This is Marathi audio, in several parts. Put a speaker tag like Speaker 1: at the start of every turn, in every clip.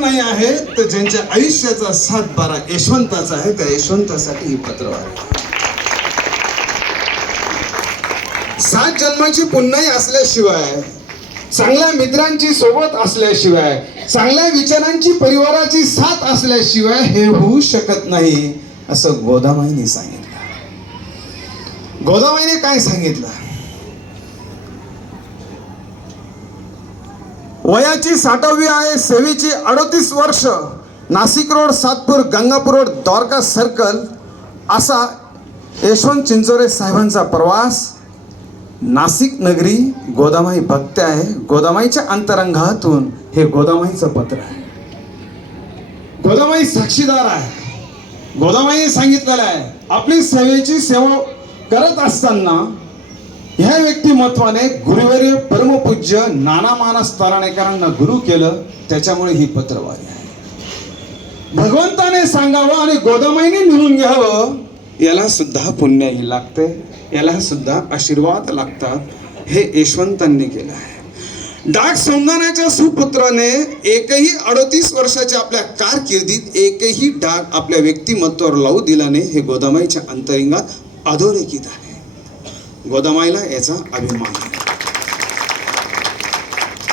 Speaker 1: नाही आहे तर ज्यांच्या आयुष्याचा सात बारा यशवंताचा आहे त्या यशवंतासाठी ही पत्रवारी सात जन्माची पुन्हाही असल्याशिवाय चांगल्या मित्रांची सोबत असल्याशिवाय चांगल्या विचारांची परिवाराची साथ असल्याशिवाय हे होऊ शकत नाही असं गोदामाईने सांगितलं. गोदामाईने काय सांगितलं? वयाची साठावी आहे सेवेची अडतीस वर्ष. Nashik road Satpur Gangapur road Dwarka circle. असा यशवंत चिंचोरे साहेबांचा प्रवास. नाशिक नगरी गोदामाई भक्त आहे. गोदामाईच्या अंतरंगातून हे गोदामाईचं पत्र आहे. गोदामाई साक्षीदार आहे. गोदामाईने सांगितलेलं आहे. आपली सेवेची सेवा करत असताना ह्या व्यक्तिमत्वाने गुरुवर्य परमपूज्य नाना मानस ताराणेकरांना गुरु केलं त्याच्यामुळे ही पत्रवारी आहे. भगवंताने सांगावं आणि गोदामाईने लिहून घ्यावं याला सुद्धा पुण्याही लागते याला सुद्धा आशीर्वाद लागतात हे यशवंतांनी केलं आहे. डाक संधानाच्या सुपुत्राने एकही अडतीस वर्षाच्या आपल्या कारकिर्दीत एकही डाग आपल्या व्यक्तिमत्वावर लावू दिल्याने हे गोदामाईच्या अंतरिंगात अधोरेखित आहे. गोदामाईला याचा अभिमान.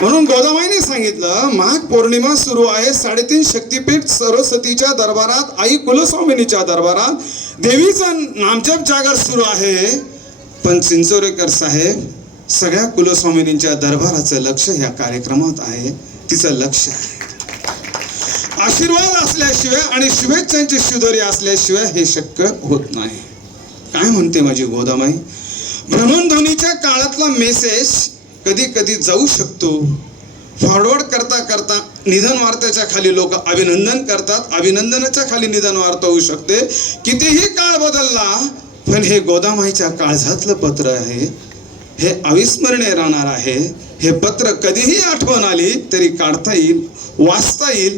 Speaker 1: म्हणून गोदामाईने सांगितलं माघ पौर्णिमा सुरू आहे साडेतीन शक्तीपीठ सरस्वतीच्या दरबारात आई कुलस्वामिनीच्या दरबारात देवीचा नामजप जागर सुरू आहे. पण चिंचोरेकर साहेब सगळ्या कुलस्वामिनींच्या दरबाराचं लक्ष या कार्यक्रमात आहे तिचं लक्ष आहे. आशीर्वाद असल्याशिवाय आणि शुभेच्छांची शिदोरी असल्याशिवाय हे शक्य होत नाही. काय म्हणते माझी गोदामाई? भ्रमणध्वनीच्या काळातला मेसेज कधी कधी जाऊ शकतो. फॉरवर्ड करता करता निधन वार्त्याच्या खाली लोक अभिनंदन करतात. अभिनंदनाच्या खाली निधन वार्ता होऊ शकते. कितीही काळ बदलला पण हे गोदामाईच्या काळजातलं पत्र आहे. हे अविस्मरणीय राहणार आहे. हे पत्र कधीही आठवण आली तरी काढता येईल वाचता येईल.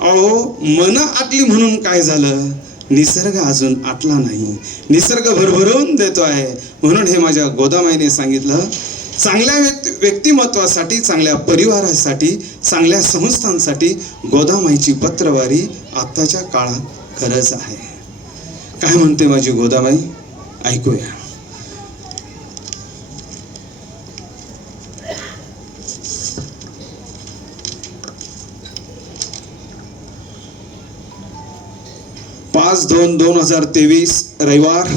Speaker 1: अहो मन आटली म्हणून काय झालं? निसर्ग अजून आटला नाही. निसर्ग भरभरून देतो आहे. म्हणून हे माझ्या गोदामाईने सांगितलं. चांगल्या व्यक्तिमत्वासाठी चांगल्या परिवारासाठी चांगल्या संस्थांसाठी गोदामाईची पत्रवारी आत्ताच्या काळात गरज आहे. काय म्हणते माझी गोदामाई? ऐकूया. पाच दोन दोन हजार तेवीस रविवार.